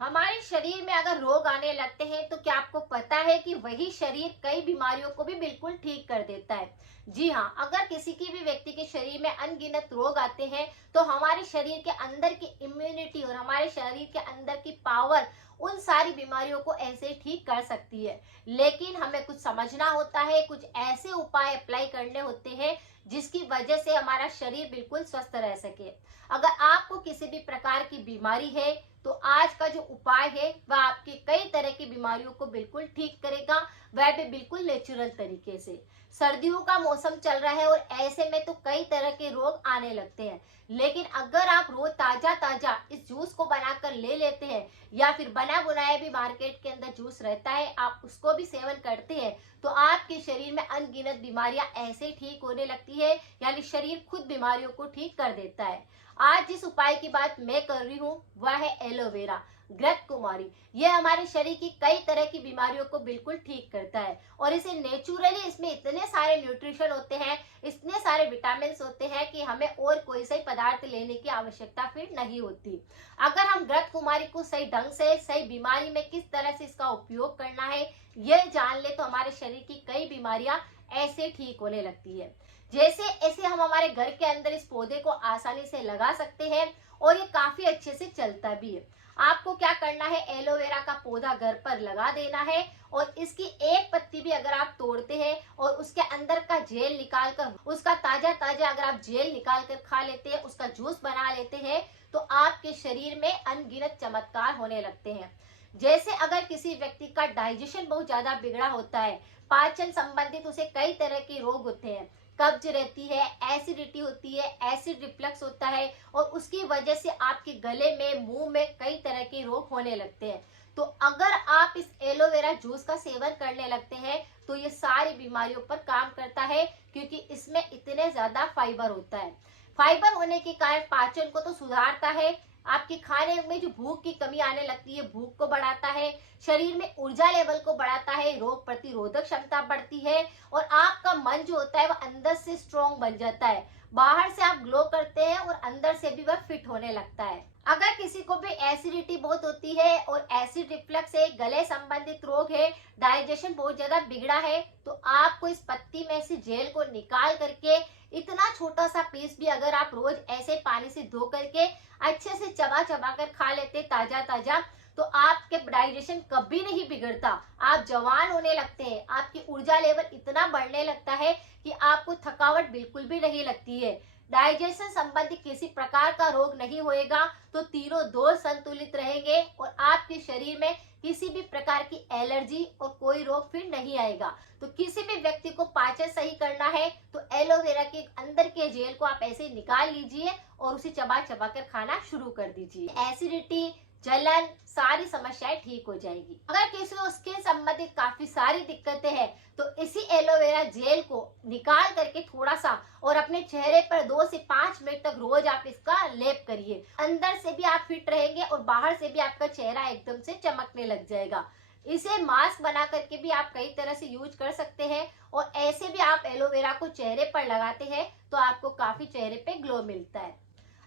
हमारे शरीर में अगर रोग आने लगते हैं तो क्या आपको पता है कि वही शरीर कई बीमारियों को भी बिल्कुल ठीक कर देता है। जी हाँ, अगर किसी की भी व्यक्ति के शरीर में अनगिनत रोग आते हैं तो हमारे शरीर के अंदर की इम्यूनिटी और हमारे शरीर के अंदर की पावर उन सारी बीमारियों को ऐसे ही ठीक कर सकती है। लेकिन हमें कुछ समझना होता है, कुछ ऐसे उपाय अप्लाई करने होते हैं जिसकी वजह से हमारा शरीर बिल्कुल स्वस्थ रह सके। अगर आपको किसी भी प्रकार की बीमारी है तो आज का जो उपाय है वह आपकी कई तरह की बीमारियों को बिल्कुल ठीक करेगा, वह भी बिल्कुल नेचुरल तरीके से। सर्दियों का मौसम चल रहा है और ऐसे में तो कई तरह के रोग आने लगते हैं। लेकिन अगर आप रोज ताजा ताजा इस जूस को बनाकर ले लेते हैं या फिर बना बनाया भी मार्केट के अंदर जूस रहता है, आप उसको भी सेवन करते हैं तो आपके शरीर में अनगिनत बीमारियां ऐसे ठीक होने लगती है, यानी शरीर खुद बीमारियों को ठीक कर देता है। आज जिस उपाय की बात मैं कर रही हूँ वह है एलोवेरा, घृत कुमारी। यह हमारे शरीर की कई तरह की बीमारियों को बिल्कुल ठीक करता है और इसे नेचुरली, इसमें इतने सारे न्यूट्रिशन होते हैं, इतने सारे विटामिन होते हैं कि हमें और कोई सही पदार्थ लेने की आवश्यकता फिर नहीं होती। अगर हम घृत कुमारी को सही ढंग से सही बीमारी में किस तरह से इसका उपयोग करना है यह जान ले तो हमारे शरीर की कई बीमारियां ऐसे ठीक होने लगती है। जैसे ऐसे हम हमारे घर के अंदर इस पौधे को आसानी से लगा सकते हैं और ये काफी अच्छे से चलता भी है। आपको क्या करना है, एलोवेरा का पौधा घर पर लगा देना है और इसकी एक पत्ती भी अगर आप तोड़ते हैं और उसके अंदर का जेल निकाल कर, उसका ताजा ताजा अगर आप जेल निकाल कर खा लेते हैं, उसका जूस बना लेते हैं तो आपके शरीर में अनगिनत चमत्कार होने लगते हैं। जैसे अगर किसी व्यक्ति का डाइजेशन बहुत ज्यादा बिगड़ा होता है, पाचन संबंधित उसे कई तरह के रोग होते हैं, कब्ज रहती है, एसिडिटी होती है, एसिड रिफ्लक्स होता है और उसकी वजह से आपके गले में, मुंह में कई तरह के रोग होने लगते हैं। तो अगर आप इस एलोवेरा जूस का सेवन करने लगते हैं तो ये सारी बीमारियों पर काम करता है, क्योंकि इसमें इतने ज्यादा फाइबर होता है। फाइबर होने के कारण पाचन को तो सुधारता है, आपके खाने में जो भूख की कमी आने लगती है भूख को बढ़ाता है, शरीर में ऊर्जा लेवल को बढ़ाता है, रोग प्रतिरोधक क्षमता बढ़ती है और आपका मन जो होता है वह अंदर से स्ट्रॉन्ग बन जाता है। बाहर से आप ग्लो करते हैं और अंदर से भी वह फिट होने लगता है। अगर किसी को भी एसिडिटी बहुत होती है और एसिड रिफ्लक्स है, गले संबंधित रोग है, डाइजेशन बहुत ज्यादा बिगड़ा है तो आपको इस पत्ती में से जेल को निकाल करके इतना छोटा सा पीस भी अगर आप रोज ऐसे पानी से धो करके अच्छे से चबा चबा कर खा लेते ताजा ताजा तो आपके डाइजेशन कभी नहीं बिगड़ता, आप जवान होने लगते हैं, आपकी ऊर्जा लेवल इतना बढ़ने लगता है कि आपको थकावट बिल्कुल भी नहीं लगती है। डाइजेशन संबंधी किसी प्रकार का रोग नहीं होएगा तो तीनों दोष संतुलित रहेंगे और आपके शरीर में किसी भी प्रकार की एलर्जी और कोई रोग फिर नहीं आएगा। तो किसी भी व्यक्ति को पाचन सही करना है तो एलोवेरा के अंदर के जेल को आप ऐसे निकाल लीजिए और उसे चबा चबा कर खाना शुरू कर दीजिए। एसिडिटी, जलन, सारी समस्याएं ठीक हो जाएगी। अगर किसी को स्किन संबंधित काफी सारी दिक्कतें हैं तो इसी एलोवेरा जेल को निकाल करके थोड़ा सा और अपने चेहरे पर 2 से 5 मिनट तक रोज आप इसका लेप करिए। अंदर से भी आप फिट रहेंगे और बाहर से भी आपका चेहरा एकदम से चमकने लग जाएगा। इसे मास्क बना करके भी आप कई तरह से यूज कर सकते हैं और ऐसे भी आप एलोवेरा को चेहरे पर लगाते हैं तो आपको काफी चेहरे पे ग्लो मिलता है।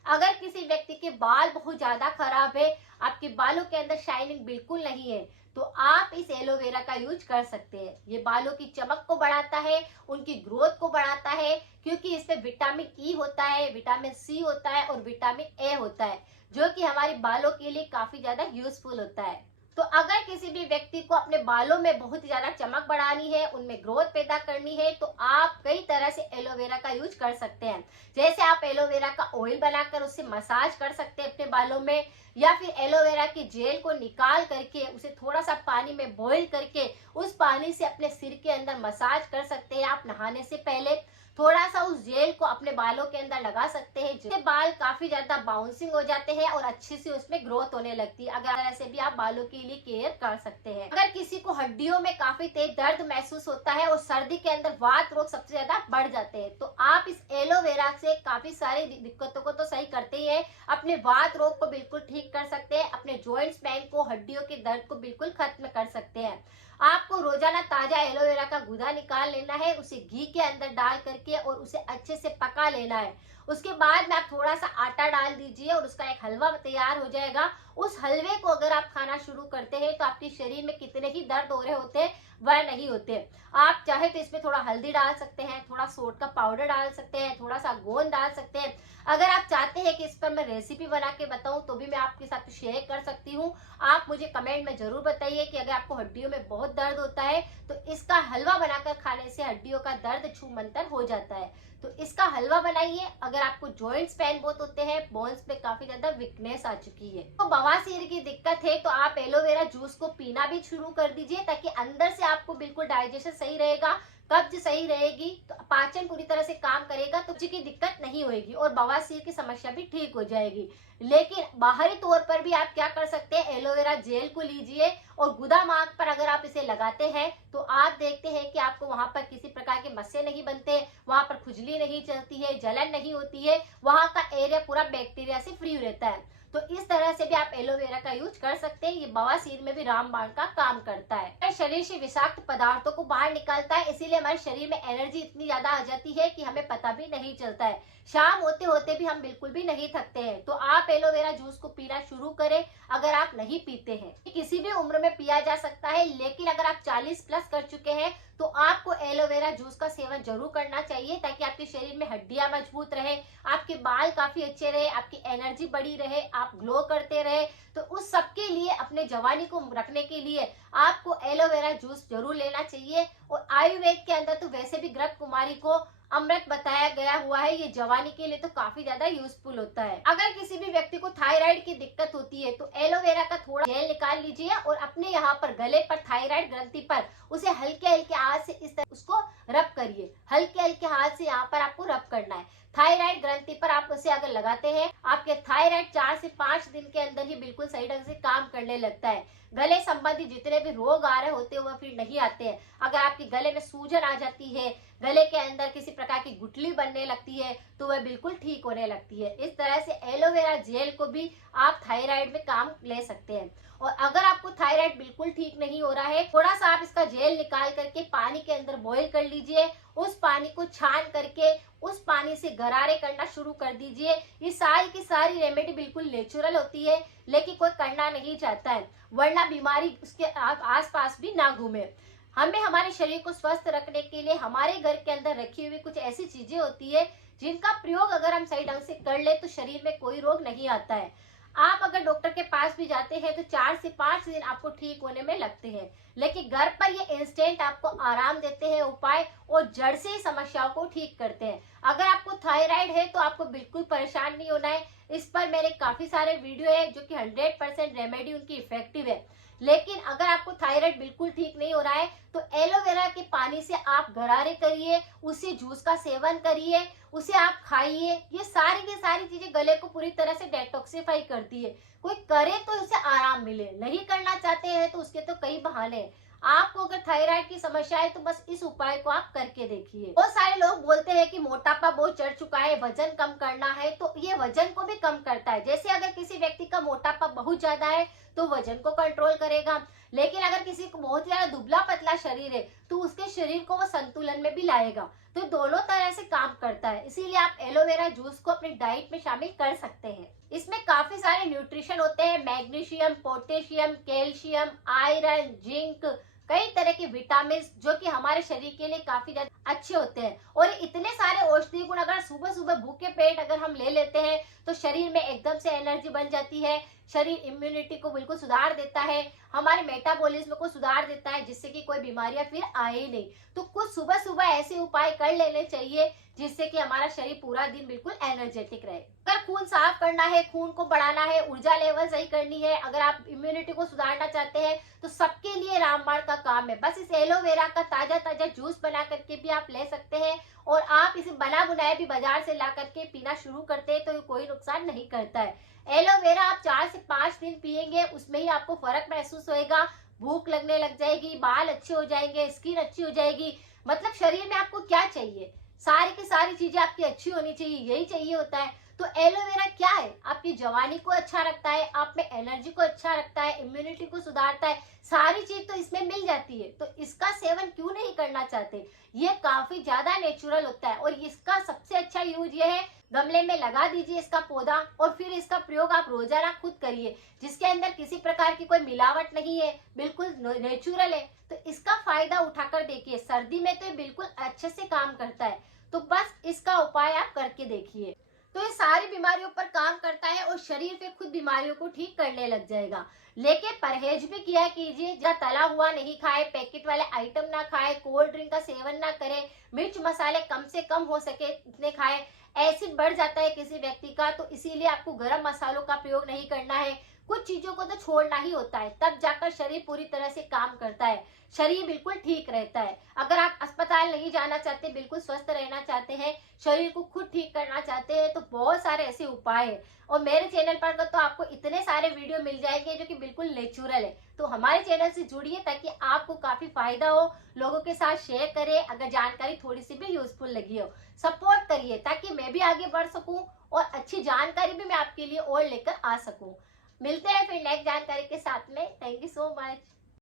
अगर किसी व्यक्ति के बाल बहुत ज्यादा खराब है, आपके बालों के अंदर शाइनिंग बिल्कुल नहीं है तो आप इस एलोवेरा का यूज कर सकते हैं। ये बालों की चमक को बढ़ाता है, उनकी ग्रोथ को बढ़ाता है, क्योंकि इसमें विटामिन ई होता है, विटामिन सी होता है और विटामिन ए होता है जो कि हमारे बालों के लिए काफी ज्यादा यूजफुल होता है। तो अगर किसी भी व्यक्ति को अपने बालों में बहुत ज्यादा चमक बढ़ानी है, उनमें ग्रोथ पैदा करनी है तो आप कई तरह से एलोवेरा का यूज कर सकते हैं। जैसे आप एलोवेरा का ऑयल बनाकर उससे मसाज कर सकते हैं अपने बालों में, या फिर एलोवेरा की जेल को निकाल करके उसे थोड़ा सा पानी में बॉईल करके उस पानी से अपने सिर के अंदर मसाज कर सकते हैं। आप नहाने से पहले थोड़ा सा उस जेल को अपने बालों के अंदर लगा सकते हैं, जिससे बाल काफी ज्यादा बाउंसिंग हो जाते हैं और अच्छी सी उसमें ग्रोथ होने लगती है। अगर ऐसे भी आप बालों के लिए केयर कर सकते हैं। अगर किसी को हड्डियों में काफी तेज दर्द महसूस होता है और सर्दी के अंदर वात रोग सबसे ज्यादा बढ़ जाते हैं तो आप इस एलोवेरा से काफी सारी दिक्कतों को तो सही करते ही है, अपने वात रोग को बिल्कुल ठीक कर सकते हैं, अपने जॉइंट्स पेन को, हड्डियों के दर्द को बिल्कुल खत्म कर सकते हैं। आपको रोजाना ताजा एलोवेरा का गूदा निकाल लेना है, उसे घी के अंदर डाल करके और उसे अच्छे से पका लेना है उसके बाद में आप थोड़ा सा आटा डाल दीजिए और उसका एक हलवा तैयार हो जाएगा। उस हलवे को अगर आप खाना शुरू करते हैं तो आपके शरीर में कितने ही दर्द हो रहे होते हैं वह नहीं होते। आप चाहे तो इसमें थोड़ा हल्दी डाल सकते हैं, थोड़ा सोट का पाउडर डाल सकते हैं, थोड़ा सा गोंद डाल सकते हैं। अगर आप चाहते हैं कि इस पर मैं रेसिपी बना के बताऊं तो भी मैं आपके साथ शेयर कर सकती हूँ। आप मुझे कमेंट में जरूर बताइए कि अगर आपको हड्डियों में बहुत दर्द होता है तो इसका हलवा बनाकर खाने से हड्डियों का दर्द छूमंतर हो जाता है। तो इसका हलवा बनाइए। अगर आपको जॉइंट्स पेन बहुत होते हैं, बोन्स पे काफी ज्यादा वीकनेस आ चुकी है, तो बवासीर की दिक्कत है, तो आप एलोवेरा जूस को पीना भी शुरू कर दीजिए ताकि अंदर से आपको बिल्कुल डाइजेशन सही रहेगा, कब्ज सही रहेगी, तो पाचन पूरी तरह से काम करेगा, तो की दिक्कत नहीं होगी और बवासीर की समस्या भी ठीक हो जाएगी। लेकिन बाहरी तौर पर भी आप क्या कर सकते हैं, एलोवेरा जेल को लीजिए और गुदा मार्ग पर अगर आप इसे लगाते हैं तो आप देखते हैं कि आपको वहां पर किसी प्रकार के मस्से नहीं बनते, वहां पर खुजली नहीं चलती है, जलन नहीं होती है, वहां का एरिया पूरा बैक्टीरिया से फ्री रहता है। तो इस तरह से भी आप एलोवेरा का यूज कर सकते हैं। ये बवासीर में भी रामबाण का काम करता है। शरीर से विषाक्त पदार्थों को बाहर निकालता है, इसीलिए हमारे शरीर में एनर्जी इतनी ज्यादा आ जाती है कि हमें पता भी नहीं चलता है। शाम होते होते भी हम बिल्कुल भी नहीं थकते हैं। तो आप एलोवेरा जूस को पीना शुरू करें अगर आप नहीं पीते हैं। किसी भी उम्र में पिया जा सकता है, लेकिन अगर आप 40 प्लस कर चुके हैं तो आपको एलोवेरा जूस का सेवन जरूर करना चाहिए ताकि आपके शरीर में हड्डियां मजबूत रहे, आपके बाल काफी अच्छे रहे, आपकी एनर्जी बढ़ी रहे, आप ग्लो करते रहे। तो उस सब के लिए, अपने जवानी को रखने के लिए आपको एलोवेरा जूस जरूर लेना चाहिए। और आयुर्वेद के अंदर तो वैसे भी घृत कुमारी को अमृत बताया गया हुआ है, ये जवानी के लिए तो काफी ज्यादा यूजफुल होता है। अगर किसी भी व्यक्ति को थायराइड की दिक्कत होती है तो एलोवेरा का थोड़ा जेल निकाल लीजिए और अपने यहाँ पर गले पर, थायराइड ग्रंथि पर उसे हल्के हल्के हाथ से इस तरह उसको रब करिए। हल्के हल्के हाथ से यहाँ पर आपको रब करना है। थायराइड ग्रंथि पर आप उसे अगर लगाते हैं, आपके थायराइड 4 से 5 दिन के अंदर ही बिल्कुल सही ढंग से काम करने लगता है। गले संबंधी जितने भी रोग आ रहे होते हैं वह फिर नहीं आते हैं। अगर आपके गले में सूजन आ जाती है, गले के अंदर किसी प्रकार की गुठली बनने लगती है, तो वह बिल्कुल ठीक होने लगती है। इस तरह से एलोवेरा जेल को भी आप थायराइड में काम ले सकते हैं। और अगर आपको थायराइड बिल्कुल ठीक नहीं हो रहा है, थोड़ा सा आप इसका जेल निकाल करके पानी के अंदर बॉईल कर लीजिए। उस पानी को छान करके उस पानी से गरारे करना शुरू कर दीजिए। ये सारी की सारी रेमेडी बिल्कुल नेचुरल होती है, लेकिन कोई करना नहीं चाहता है, वरना बीमारी उसके आसपास भी ना घूमे। हमें हमारे शरीर को स्वस्थ रखने के लिए हमारे घर के अंदर रखी हुई कुछ ऐसी चीजें होती है जिनका प्रयोग अगर हम सही ढंग से कर ले तो शरीर में कोई रोग नहीं आता है। आप अगर डॉक्टर के पास भी जाते हैं तो 4 से 5 दिन आपको ठीक होने में लगते हैं, लेकिन घर पर ये इंस्टेंट आपको आराम देते हैं उपाय और जड़ से ही समस्याओं को ठीक करते हैं। अगर आपको थायराइड है तो आपको बिल्कुल परेशान नहीं होना है। इस पर मेरे काफी सारे वीडियो है जो कि 100% रेमेडी उनकी इफेक्टिव है। लेकिन अगर आपको थायराइड बिल्कुल ठीक नहीं हो रहा है तो एलोवेरा के पानी से आप गरारे करिए, उसी जूस का सेवन करिए, उसे आप खाइए। ये सारी की सारी चीजें गले को पूरी तरह से डेटॉक्सिफाई करती है। कोई करे तो उसे आराम मिले, नहीं करना चाहते हैं तो उसके तो कई बहाने हैं। आपको अगर थायराइड की समस्या है तो बस इस उपाय को आप करके देखिए। बहुत सारे लोग बोलते हैं कि मोटापा बहुत चढ़ चुका है, वजन कम करना है, तो ये वजन को भी कम करता है। जैसे अगर किसी व्यक्ति का मोटापा बहुत ज्यादा है तो वजन को कंट्रोल करेगा, लेकिन अगर किसी को बहुत ज्यादा दुबला पतला शरीर है तो उसके शरीर को वो संतुलन में भी लाएगा। तो दोनों तरह से काम करता है, इसीलिए आप एलोवेरा जूस को अपनी डाइट में शामिल कर सकते हैं। इसमें काफी सारे न्यूट्रिशन होते हैं, magnesium, potassium, calcium, iron, zinc, कई तरह के विटामिन जो कि हमारे शरीर के लिए काफी ज्यादा अच्छे होते हैं। और इतने सारे औषधीय गुण अगर सुबह सुबह भूखे पेट अगर हम ले लेते हैं तो शरीर में एकदम से एनर्जी बन जाती है, शरीर इम्यूनिटी को बिल्कुल सुधार देता है, हमारे मेटाबॉलिज्म को सुधार देता है, जिससे कि कोई बीमारियां फिर आए ही नहीं। तो कुछ सुबह सुबह ऐसे उपाय कर लेने चाहिए जिससे कि हमारा शरीर पूरा दिन बिल्कुल एनर्जेटिक रहे। अगर खून साफ करना है, खून को बढ़ाना है, ऊर्जा लेवल सही करनी है, अगर आप इम्यूनिटी को सुधारना चाहते हैं तो सबके लिए रामबाण का काम है। बस इस एलोवेरा का ताजा ताजा जूस बना करके भी आप ले सकते हैं और आप इसे बना बुनाया भी बाजार से ला करके पीना शुरू करते हैं तो कोई नुकसान नहीं करता है। एलोवेरा आप 4 से 5 दिन पिएंगे, उसमें ही आपको फर्क महसूस होएगा, भूख लगने लग जाएगी, बाल अच्छे हो जाएंगे, स्किन अच्छी हो जाएगी। मतलब शरीर में आपको क्या चाहिए, सारी की सारी चीजें आपकी अच्छी होनी चाहिए, यही चाहिए होता है। तो एलोवेरा क्या है, आपकी जवानी को अच्छा रखता है, आप में एनर्जी को अच्छा रखता है, इम्यूनिटी को सुधारता है, सारी चीज तो इसमें मिल जाती है। तो इसका सेवन क्यों नहीं करना चाहते? ये काफी ज्यादा नेचुरल होता है और इसका सबसे अच्छा यूज ये है, गमले में लगा दीजिए इसका पौधा और फिर इसका प्रयोग आप रोजाना खुद करिए, जिसके अंदर किसी प्रकार की कोई मिलावट नहीं है, बिल्कुल नेचुरल है। तो इसका फायदा उठाकर देखिए, सर्दी में तो ये बिल्कुल अच्छे से काम करता है। तो बस इसका उपाय आप करके देखिए, तो ये सारी बीमारियों पर काम करता है और शरीर पे खुद बीमारियों को ठीक करने लग जाएगा। लेकिन परहेज भी किया कीजिए, जहाँ तला हुआ नहीं खाए, पैकेट वाले आइटम ना खाए, कोल्ड ड्रिंक का सेवन ना करें, मिर्च मसाले कम से कम हो सके इतने खाए। एसिड बढ़ जाता है किसी व्यक्ति का, तो इसीलिए आपको गरम मसालों का प्रयोग नहीं करना है। कुछ चीजों को तो छोड़ना ही होता है, तब जाकर शरीर पूरी तरह से काम करता है, शरीर बिल्कुल ठीक रहता है। अगर आप अस्पताल नहीं जाना चाहते, बिल्कुल स्वस्थ रहना चाहते हैं, शरीर को खुद ठीक करना चाहते हैं, तो बहुत सारे ऐसे उपाय हैं। और मेरे चैनल पर तो आपको इतने सारे वीडियो मिल जाएंगे जो कि बिल्कुल नेचुरल है। तो हमारे चैनल से जुड़िए ताकि आपको काफी फायदा हो, लोगों के साथ शेयर करें अगर जानकारी थोड़ी सी भी यूजफुल लगी हो, सपोर्ट करिए ताकि मैं भी आगे बढ़ सकूं और अच्छी जानकारी भी मैं आपके लिए और लेकर आ सकूं। मिलते हैं फिर नेक्स्ट जानकारी के साथ में। Thank you so much.